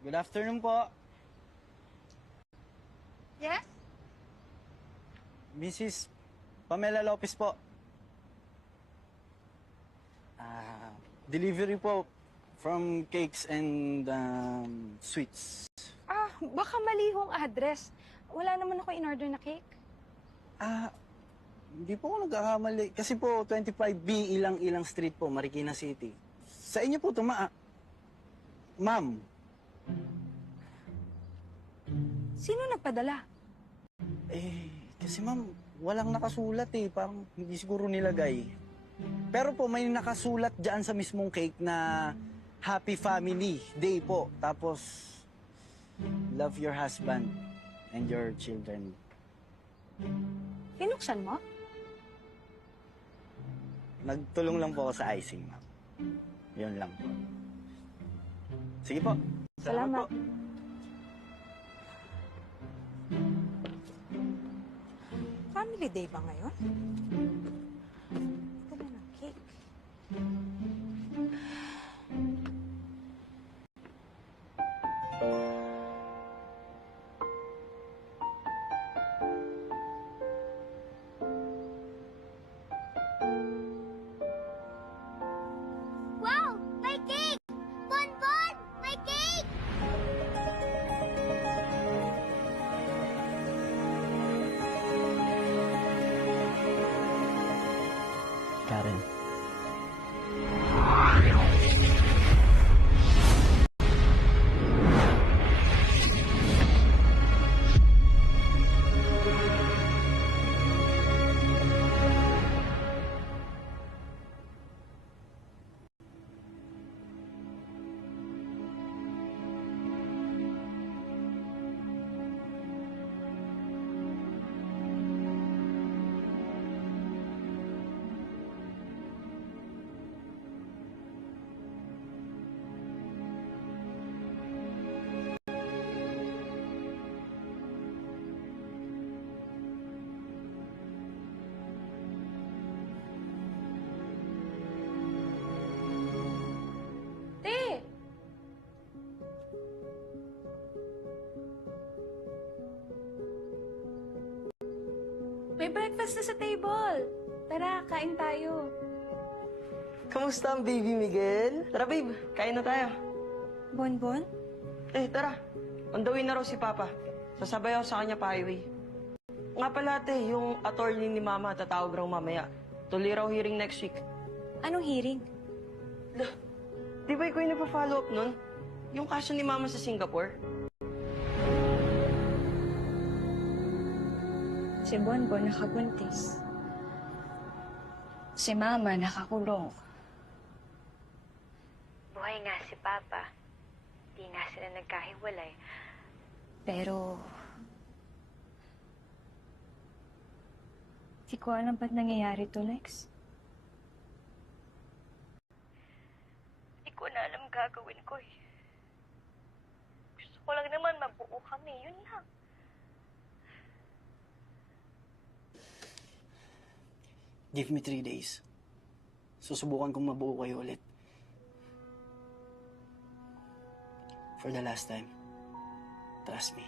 Good afternoon po. Yes? Mrs. Pamela Lopez po. Delivery po from cakes and sweets. Baka mali hong address. Wala naman ako in-order na cake. Hindi po ako nagkakamali. Kasi po, 25B Ilang Street po, Marikina City. Sa inyo po ito, ma'am. Sino nagpadala? Kasi ma'am, walang nakasulat eh. Parang hindi siguro nilagay. Pero po, may nakasulat dyan sa mismong cake na Happy Family Day po. Tapos, love your husband and your children. Pinuksan mo? Nagtulong lang po ako sa icing, ma'am. Yun lang po. Sige po. Salamat. po. Family day ba ngayon? Dala ng cake. Wow! My cake! Bonbon! My cake! Karen. Te! May breakfast na sa table. Tara, kain tayo. Kamusta ang baby Miguel? Tara babe, kain na tayo. Bonbon? Tara. On the way na raw si Papa. Sasabay ako sa kanya pa highway. Nga pala ate, yung attorney ni Mama tatawag raw mamaya. Tuloy raw hearing next week. Anong hearing? Di ba ikaw yung nagpa-follow up nun? Yung kaso ni Mama sa Singapore? Si Bonbon nakabuntis. Si Mama nakakulong. Buhay nga si Papa. Di nga sila nagkahiwalay. Pero... di ko alam ba't nangyayari to, Lex. Di ko na alam gagawin ko eh. Gusto ko lang naman mabuo kami, yun lang. Give me 3 days. Susubukan kong mabuo kayo ulit. For the last time. Trust me.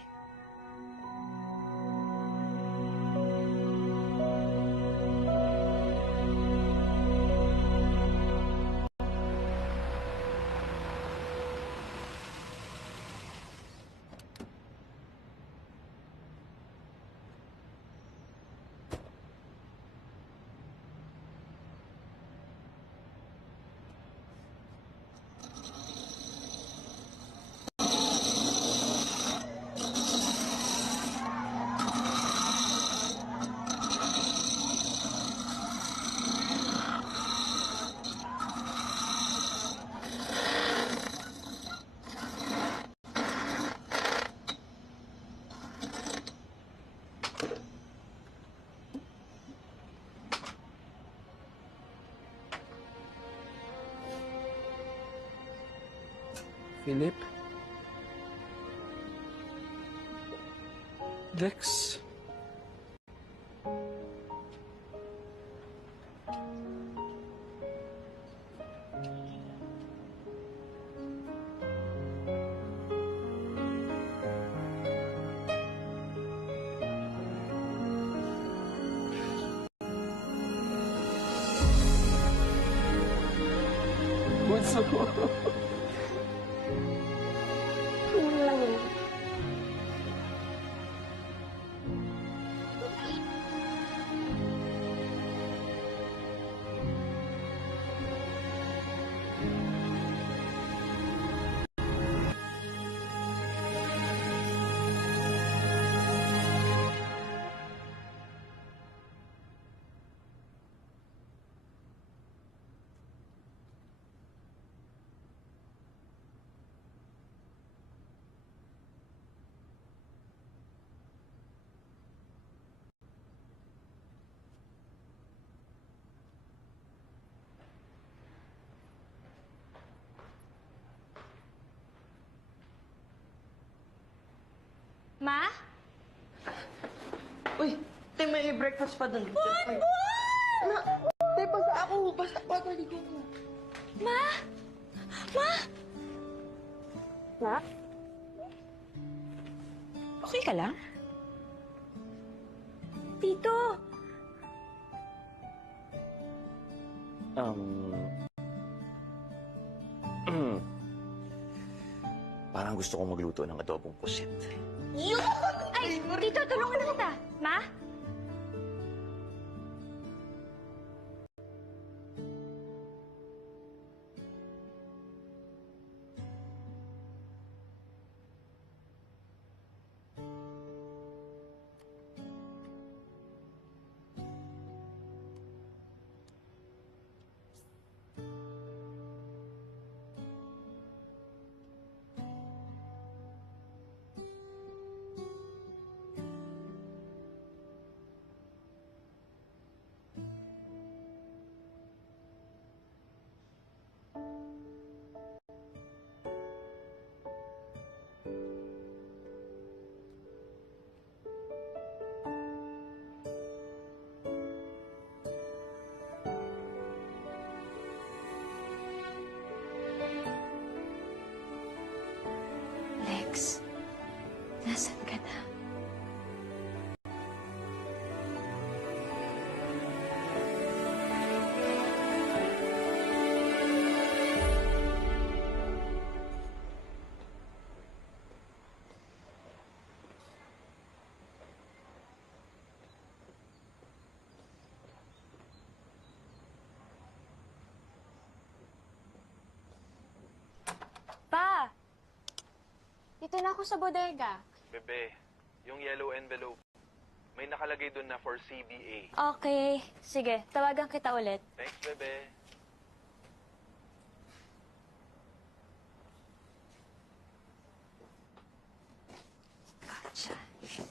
Philip? Lex? Yun lang yun. Ma? Uy, te, may breakfast pa dun. Bon! Te, basta ako. Basta ko. Ma? Ma? Ma? Okay ka lang? Tito! Parang gusto kong magluto ng adobong pusit. Ay! Tito, tulungan na kita! Ma? Lex, nasan ka na? Pa! Dito na ako sa bodega. Bebe, yung yellow envelope, may nakalagay doon na for CBA. Okay. Sige, tawagan kita ulit. Thanks, bebe. Gotcha. Okay.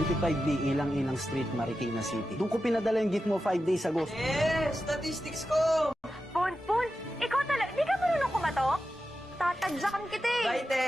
25B, Ilang-Ilang Street, Marikina City. Doon ko pinadala yung gift mo 5 days ago. Statistics ko! Bon, ikaw talaga, di ka marunong kumatok? Tatadyakan kita eh. Bye, te!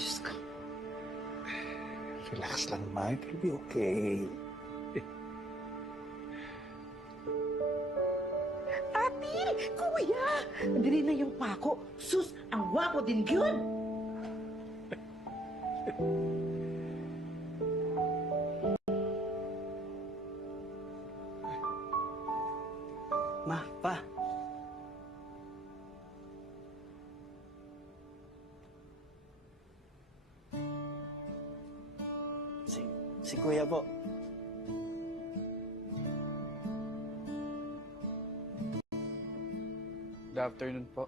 Diyos ko. Relax lang, Ma. It will be okay. Ate! Kuya! Dili na yung pako. Sus, ang wapo din yun! Ma, pa. Si Kuya po. Good afternoon po.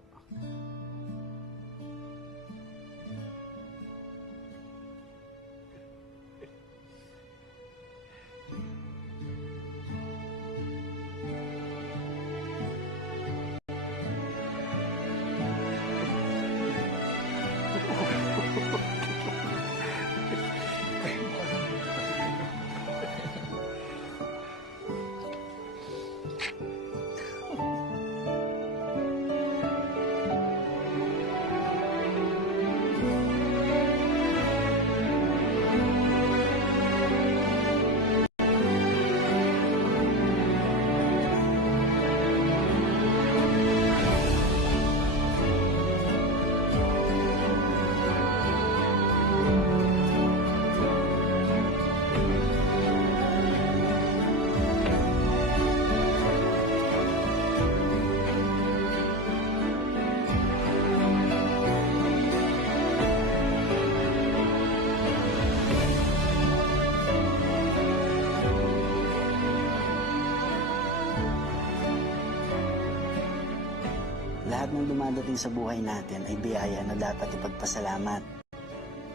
Lahat ng dumadating sa buhay natin ay biyaya na dapat ipagpasalamat.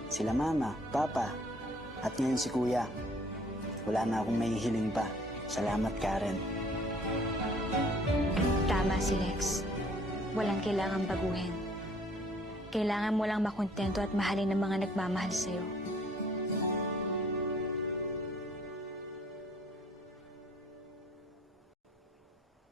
Sila Mama, Papa, at ngayon si Kuya. Wala na akong mahihiling pa. Salamat, Karen. Tama si Lex. Walang kailangang baguhin. Kailangan mo lang makontento at mahalin ng mga nagmamahal sa'yo.